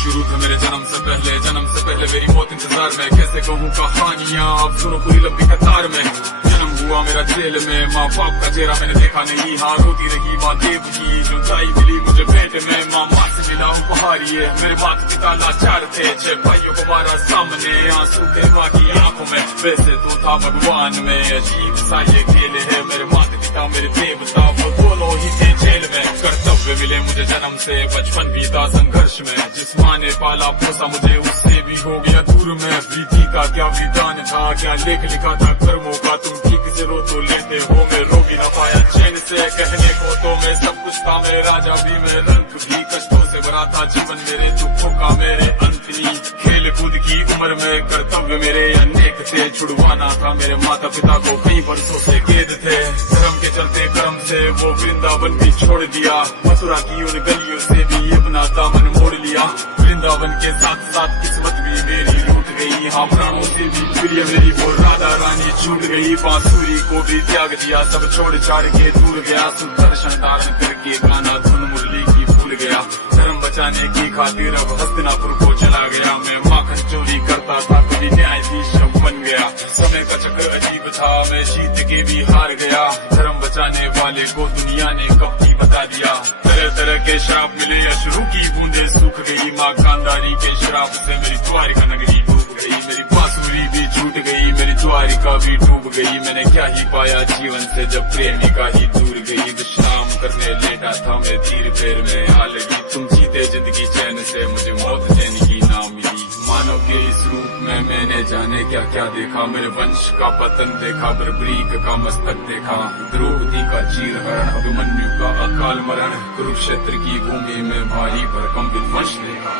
शुरू थे मेरे जन्म से पहले मेरी मौत इंतजार में। कैसे कहूँ कहानियाँ, अब सुनो पूरी लंबी कतार में। जन्म हुआ मेरा जेल में, माँ बाप का चेहरा मैंने देखा नहीं। हाँ रोती रही माँ देव की, जुदाई मिली मुझे पेट में। माँ से मिला उपहार ये, मेरे माता पिता लाचार थे। 6 भाइयों को मारा सामने, आंसू थे माँ की आंखों में। वैसे तो था भगवान में, अजीब सा ये खेल है। मेरे माता पिता मेरे देवता, वो दोनों ही थे जेल में। कर्तव्य मिले मुझे जन्म से, बचपन बीता संघर्ष में। जिस माँ ने पाला पोसा मुझे, उससे भी हो गया दूर में। प्रीति का क्या विधान था, क्या लेख लिखा था कर्मों का। तुम ठीक से रो तो लेते हो, मैं रो भी न पाया चैन से। कहने को तो मैं सब कुछ था, मैं राजा भी, मैं रंग भी। कष्टों से भरा था जीवन मेरे, दुखों का मेरे अंत नहीं। खेल कूद की उम्र में कर्तव्य मेरे अनेक थे। छुड़वाना था मेरे माता पिता को, कई वर्षों से कैद थे। धर्म के चलते कर्म से वो वृंदावन भी छोड़ दिया। मथुरा की उन गलियों से भी अपना दामन मोड़ लिया। वृंदावन के साथ साथ किस्मत भी मेरी लूट गई। हाँ प्राणों से भी प्रिय मेरी वो राधा रानी छूट गई। बांसुरी को भी त्याग दिया, सब छोड़ छाड़ के दूर गया। सुदर्शन धारण करके गाना धुन मुरली की भूल गया। धर्म बचाने की खातिर अब हस्तिनापुर को चला गया। मैं माखन चोरी करता था, कभी न्यायाधीश बन गया। समय का चक्र अजीब था, मैं जीत के भी हार गया। धर्म बचाने वाले को दुनिया ने कब बता दिया। तरह तरह के श्राप मिले, अश्रु की बूंदे सूख गई। माँ गांधारी के श्राप से मेरी द्वारिका नगरी डूब गई। मेरी बांसुरी भी छूट गई, मेरी द्वारिका भी डूब गई। मैंने क्या ही पाया जीवन से, जब प्रेमिका ही दूर गई। विश्राम करने लेटा था मैं, धीर पैर में आ लगी। तुम जीते जिंदगी चैन से, मुझे मौत चैन की ना मिली। मानव के इस रूप में मैंने जाने क्या क्या देखा। मेरे वंश का पतन देखा, बर्बरीक का मस्तक देखा। द्रौपदी का चीरहरण, अभिमन्यु का अकाल मरण। कुरुक्षेत्र की भूमि में भारी भरकम विध्वंस देखा।